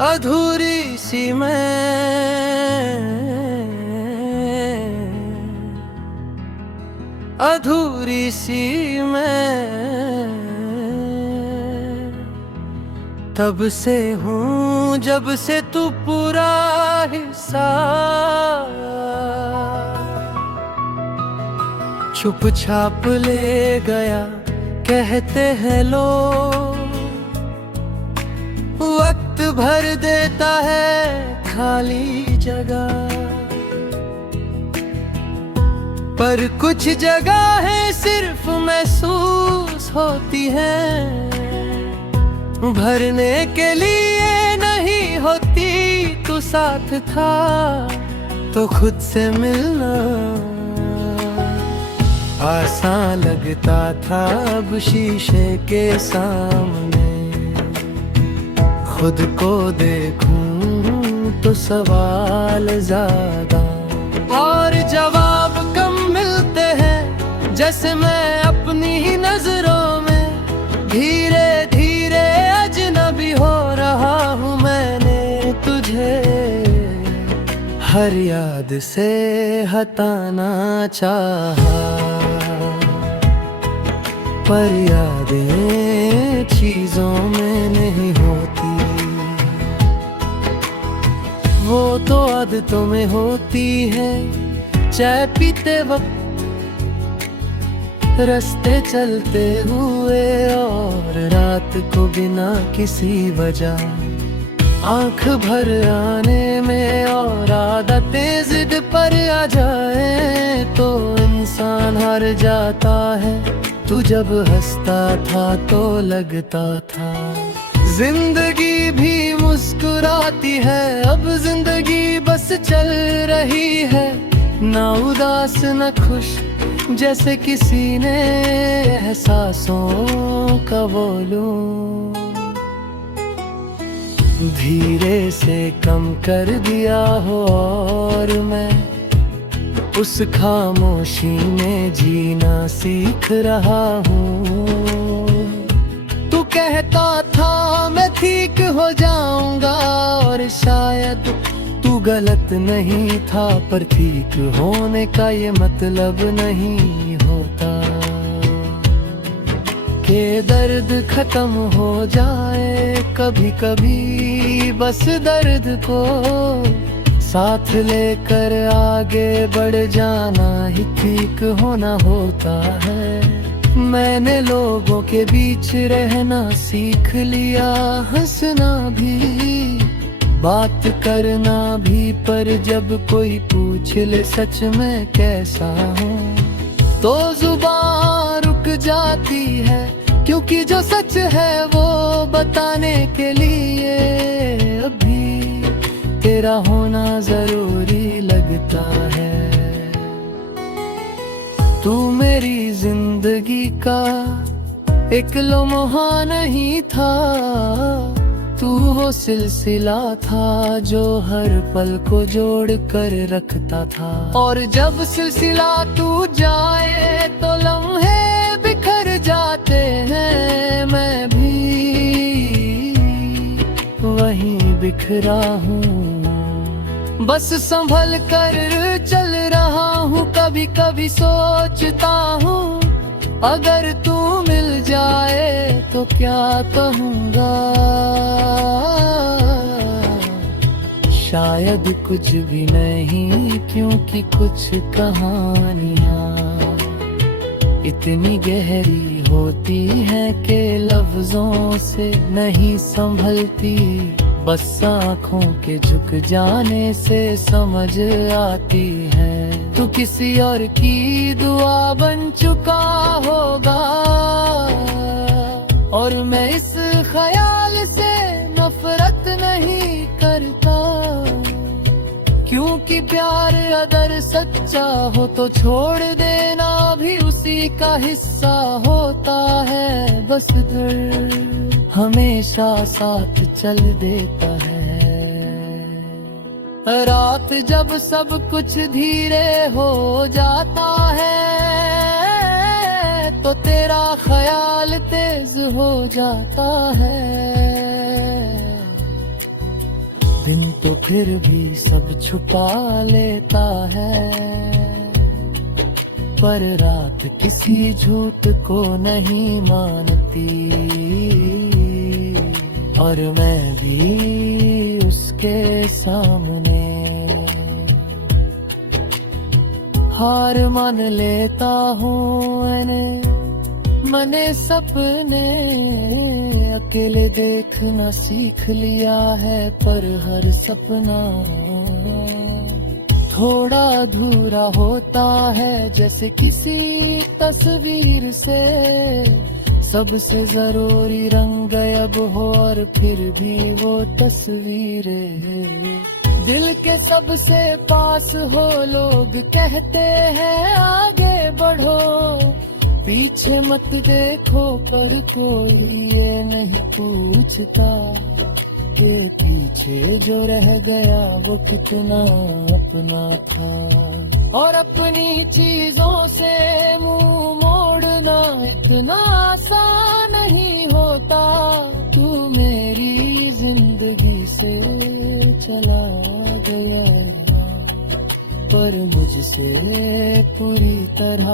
अधूरी सी अधूरी सी मैं तब से हूँ जब से तू पूरा हिस्सा छुप छाप ले गया कहते हैं लोग, वक्त भर देता है खाली जगह, पर कुछ जगहें सिर्फ महसूस होती हैं, भरने के लिए नहीं होती। तू साथ था तो खुद से मिलना आसान लगता था, अब शीशे के सामने खुद को देखूं तो सवाल ज्यादा और जवाब कम मिलते हैं। जैसे मैं अपनी ही नजरों में धीरे धीरे अजनबी हो रहा हूँ। मैंने तुझे हर याद से हटाना चाहा, पर यादें चीजों में नहीं होती, वो तो आदतों में होती है। चाय पीते वक्त, रास्ते चलते हुए और रात को बिना किसी वजह, आंख भर आने में और आदतें जिद पर आ जाए तो इंसान हार जाता है। तू जब हंसता था तो लगता था जिंदगी भी मुस्कुराती है। अब जिंदगी बस चल रही है, ना उदास न खुश, जैसे किसी ने एहसासों का वॉल्यूम धीरे से कम कर दिया हो और मैं उस खामोशी में जीना सीख रहा हूँ। तू कहता था मैं ठीक हो जाऊंगा और शायद तू गलत नहीं था, पर ठीक होने का ये मतलब नहीं होता कि दर्द खत्म हो जाए। कभी कभी बस दर्द को साथ लेकर आगे बढ़ जाना ही ठीक होना होता है। मैंने लोगों के बीच रहना सीख लिया, हंसना भी, बात करना भी, पर जब कोई पूछ ले सच में कैसा हूँ तो जुबान रुक जाती है, क्योंकि जो सच है वो बताने के लिए अभी तेरा होना जरूरी लगता है। तू मेरी जिंदगी का एक लम्हा नहीं था, तू वो सिलसिला था जो हर पल को जोड़ कर रखता था। और जब सिलसिला टूट जाए तो लम्हे बिखर जाते हैं, मैं भी वहीं बिखरा हूँ। बस संभल कर चल रहा हूँ, कभी कभी सोचता हूँ अगर तू मिल जाए तो क्या कहूँगा। शायद कुछ भी नहीं, क्योंकि कुछ कहानियाँ इतनी गहरी होती हैं कि लफ्जों से नहीं संभलती, बस आँखों के झुक जाने से समझ आती है। तू किसी और की दुआ बन चुका होगा और मैं इस ख्याल से नफरत नहीं करता, क्योंकि प्यार अगर सच्चा हो तो छोड़ देना भी उसी का हिस्सा होता है। बस दर्द हमेशा साथ चल देता है। रात जब सब कुछ धीरे हो जाता है तो तेरा ख्याल तेज हो जाता है। दिन तो फिर भी सब छुपा लेता है, पर रात किसी झूठ को नहीं मानती, और मैं भी उसके सामने हार मान लेता हूँ। मैंने सपने अकेले देखना सीख लिया है, पर हर सपना थोड़ा अधूरा होता है, जैसे किसी तस्वीर से सबसे जरूरी रंग गायब हो, और फिर भी वो तस्वीरें दिल के सबसे पास हो। लोग कहते हैं आगे बढ़ो, पीछे मत देखो, पर कोई ये नहीं पूछता के पीछे जो रह गया वो कितना अपना था। और अपनी चीजों से मुंह मोड़ना इतना आसान नहीं होता। तू मेरी जिंदगी से चला गया, पर मुझसे पूरी तरह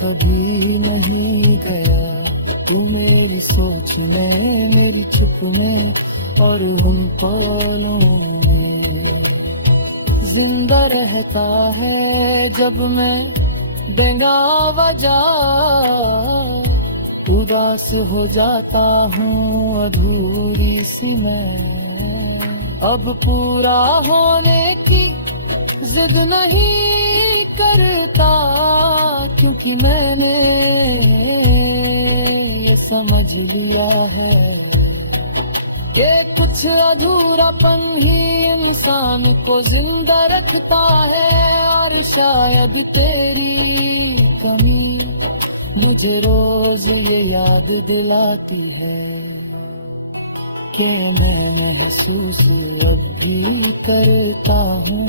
कभी नहीं गया। तू मेरी सोच में, मेरी चुप में, और उन पलों में जिंदा रहता है। जब मैं बेगावजा उदास हो जाता हूँ, अधूरी सी मैं अब पूरा होने की जिद नहीं करता, क्योंकि मैंने ये समझ लिया है कि कुछ अधूरापन ही इंसान को जिंदा रखता है। और शायद तेरी कमी मुझे रोज ये याद दिलाती है कि मैं महसूस अब भी करता हूँ,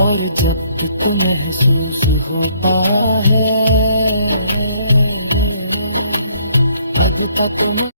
और जब तू महसूस होता है अब तक